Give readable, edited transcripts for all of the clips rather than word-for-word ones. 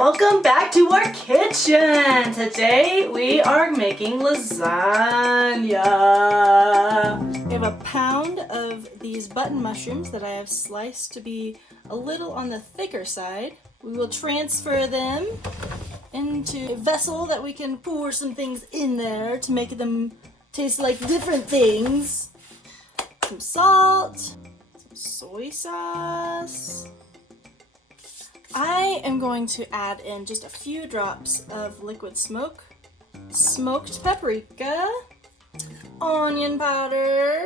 Welcome back to our kitchen. Today we are making lasagna. We have a pound of these button mushrooms that I have sliced to be a little on the thicker side. We will transfer them into a vessel that we can pour some things in there to make them taste like different things. Some salt, some soy sauce. I am going to add in just a few drops of liquid smoke, smoked paprika, onion powder,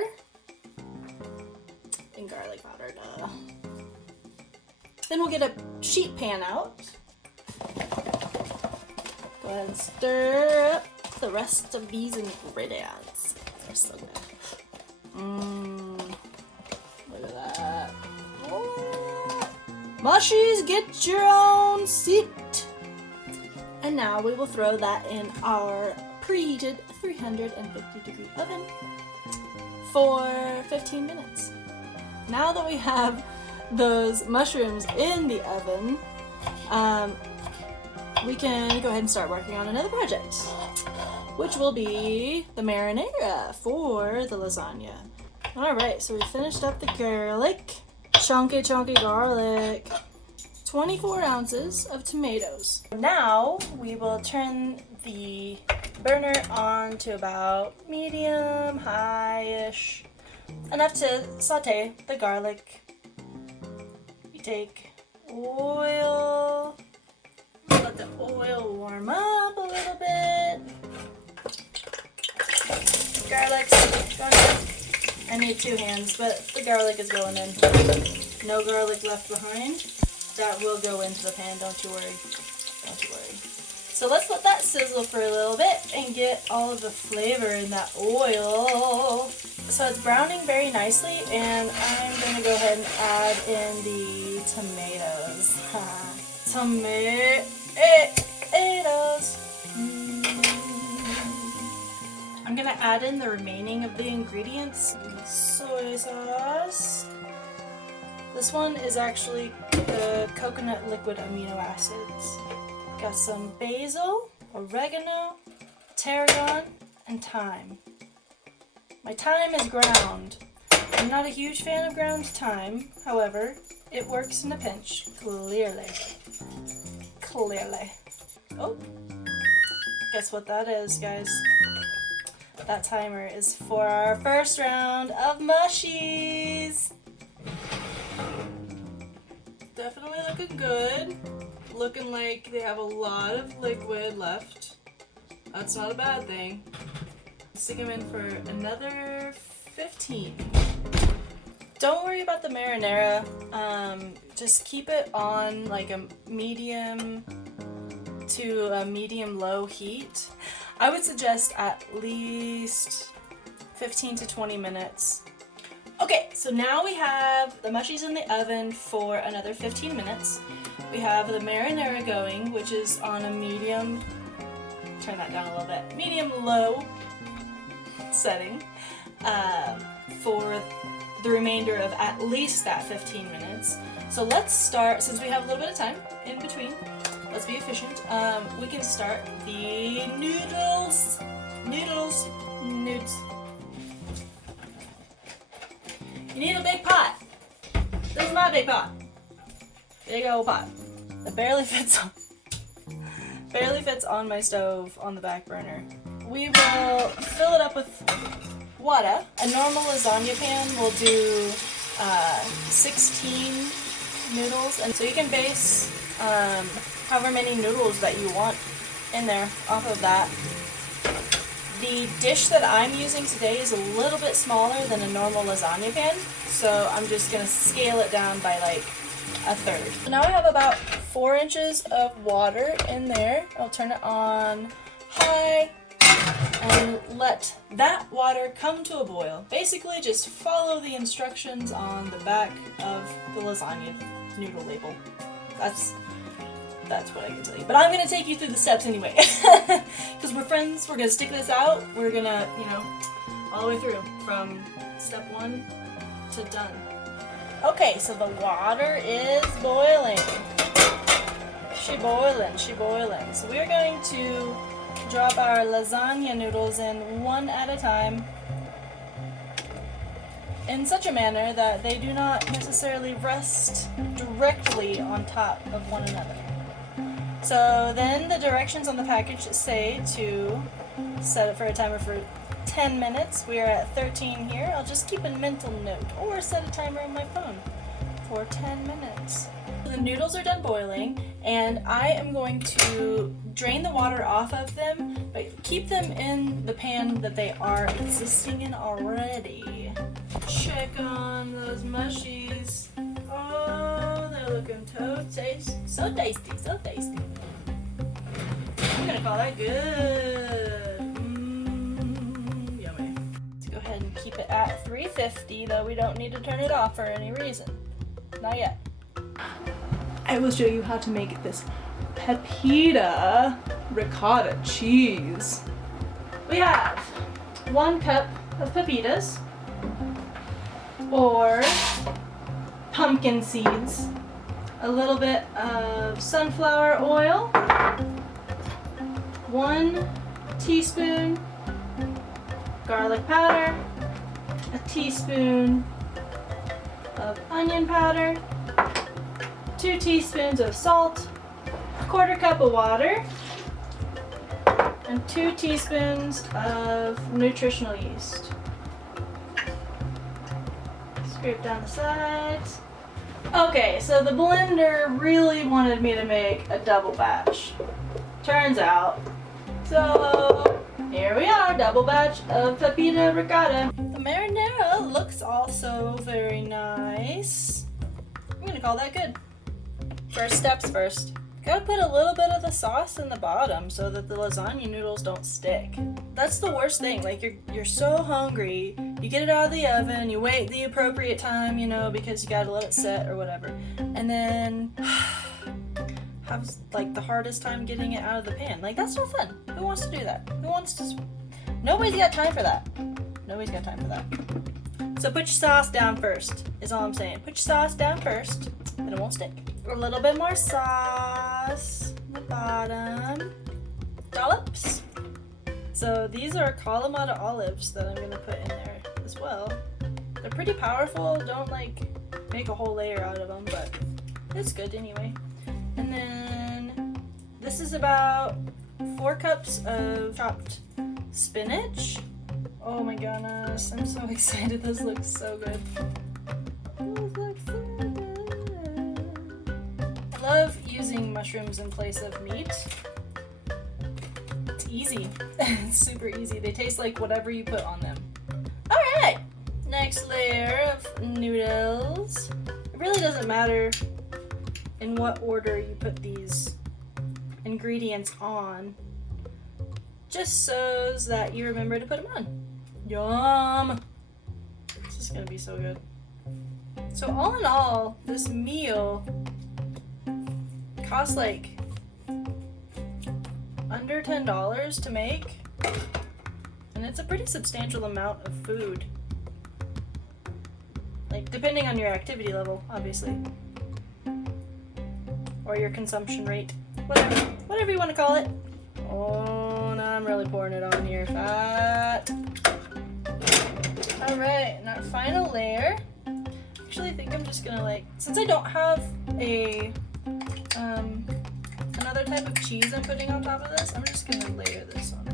and garlic powder. Duh. Then we'll get a sheet pan out. Go ahead and stir up the rest of these ingredients. They're so good. Look at that. Mushies, get your own seat. And now we will throw that in our preheated 350-degree oven for 15 minutes. Now that we have those mushrooms in the oven, we can go ahead and start working on another project, which will be the marinara for the lasagna. Alright, so we finished up the garlic. Chunky garlic, 24 ounces of tomatoes. Now we will turn the burner on to about medium, high-ish, enough to saute the garlic. We take oil, let the oil warm up a little bit. Garlic's going in. I need two hands, but the garlic is going in. No garlic left behind. That will go into the pan, don't you worry. Don't you worry. So let's let that sizzle for a little bit and get all of the flavor in that oil. So it's browning very nicely, and I'm going to go ahead and add in the tomatoes. Tomatoes. I'm going to add in the remaining of the ingredients. Soy sauce. This one is actually the coconut liquid amino acids. Got some basil, oregano, tarragon, and thyme. My thyme is ground. I'm not a huge fan of ground thyme, however, it works in a pinch, clearly. Oh, guess what that is, guys? That timer is for our first round of mushies. Definitely looking good. Looking like they have a lot of liquid left. That's not a bad thing. Stick them in for another 15. Don't worry about the marinara. Just keep it on like a medium to a medium-low heat. I would suggest at least 15 to 20 minutes. Okay, so now we have the mushies in the oven for another 15 minutes. We have the marinara going, which is on a medium, turn that down a little bit, medium-low setting for the remainder of at least that 15 minutes. So let's start, since we have a little bit of time in between, let's be efficient. We can start the noodles. You need a big pot. This is my big pot. Big old pot. It barely fits on my stove on the back burner. We will fill it up with water. A normal lasagna pan will do 16 noodles, and so you can base however many noodles that you want in there off of that. The dish that I'm using today is a little bit smaller than a normal lasagna pan, so I'm just going to scale it down by like a third. So now I have about 4 inches of water in there. I'll turn it on high and let that water come to a boil. Basically just follow the instructions on the back of the lasagna noodle label. That's what I can tell you. But I'm going to take you through the steps anyway. Because we're friends, we're going to stick this out. We're going to, all the way through from step 1 to done. Okay, so the water is boiling. She boiling, she boiling. So we are going to drop our lasagna noodles in one at a time in such a manner that they do not necessarily rest directly on top of one another. So then the directions on the package say to set it for a timer for 10 minutes. We are at 13 here. I'll just keep a mental note or set a timer on my phone for 10 minutes. The noodles are done boiling, and I am going to drain the water off of them, but keep them in the pan that they are existing in already. Check on those mushies. Oh, they're looking so tasty. So tasty, so tasty. I'm gonna call that good. Yummy. Let's go ahead and keep it at 350, though we don't need to turn it off for any reason. Not yet. I will show you how to make this pepita ricotta cheese. We have 1 cup of pepitas, or pumpkin seeds, a little bit of sunflower oil, 1 teaspoon garlic powder, a teaspoon of onion powder, 2 teaspoons of salt, 1/4 cup of water, and 2 teaspoons of nutritional yeast. Scrape down the sides. Okay, so the blender really wanted me to make a double batch. Turns out. So here we are, double batch of pepita ricotta. The marinara looks also very nice. I'm gonna call that good. First steps first. Gotta put a little bit of the sauce in the bottom so that the lasagna noodles don't stick. That's the worst thing. Like you're so hungry, you get it out of the oven, you wait the appropriate time, you know, because you gotta let it set or whatever, and then have like the hardest time getting it out of the pan. Like that's no fun. Who wants to do that? Who wants to? Nobody's got time for that. Nobody's got time for that. So put your sauce down first. Is all I'm saying. Put your sauce down first, then it won't stick. A little bit more sauce on the bottom. Dollops. So these are Kalamata olives that I'm gonna put in there as well. They're pretty powerful. Don't like make a whole layer out of them, but it's good anyway. And then this is about 4 cups of chopped spinach. Oh my goodness, I'm so excited. This looks so good. This looks so good. I love using mushrooms in place of meat. It's easy. It's super easy. They taste like whatever you put on them. Alright! Next layer of noodles. It really doesn't matter in what order you put these ingredients on, just so that you remember to put them on. Yum! This is gonna be so good. So all in all, this meal costs like under $10 to make, and it's a pretty substantial amount of food. Like depending on your activity level, obviously. Or your consumption rate. Whatever you want to call it. Oh, now I'm really pouring it on here. Fat. Alright, and our final layer. Actually, I think I'm just gonna since I don't have another type of cheese I'm putting on top of this, I'm just gonna layer this on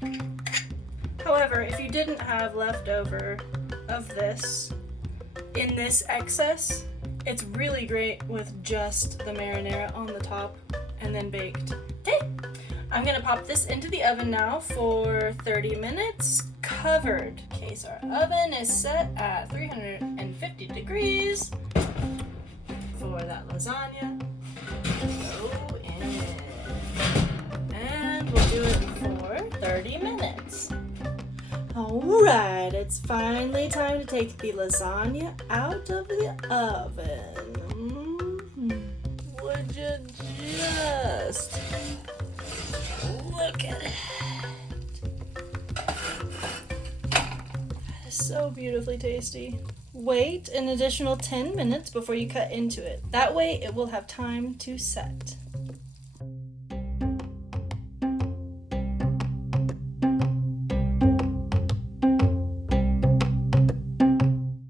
there. However, if you didn't have leftover of this in this excess, it's really great with just the marinara on the top and then baked. Okay, I'm gonna pop this into the oven now for 30 minutes covered. Okay, so our oven is set at 350 degrees for that lasagna. Go in. And we'll do it for 30 minutes. Alright, it's finally time to take the lasagna out of the oven. Would you just look at it? That is so beautifully tasty. Wait an additional 10 minutes before you cut into it. That way it will have time to set.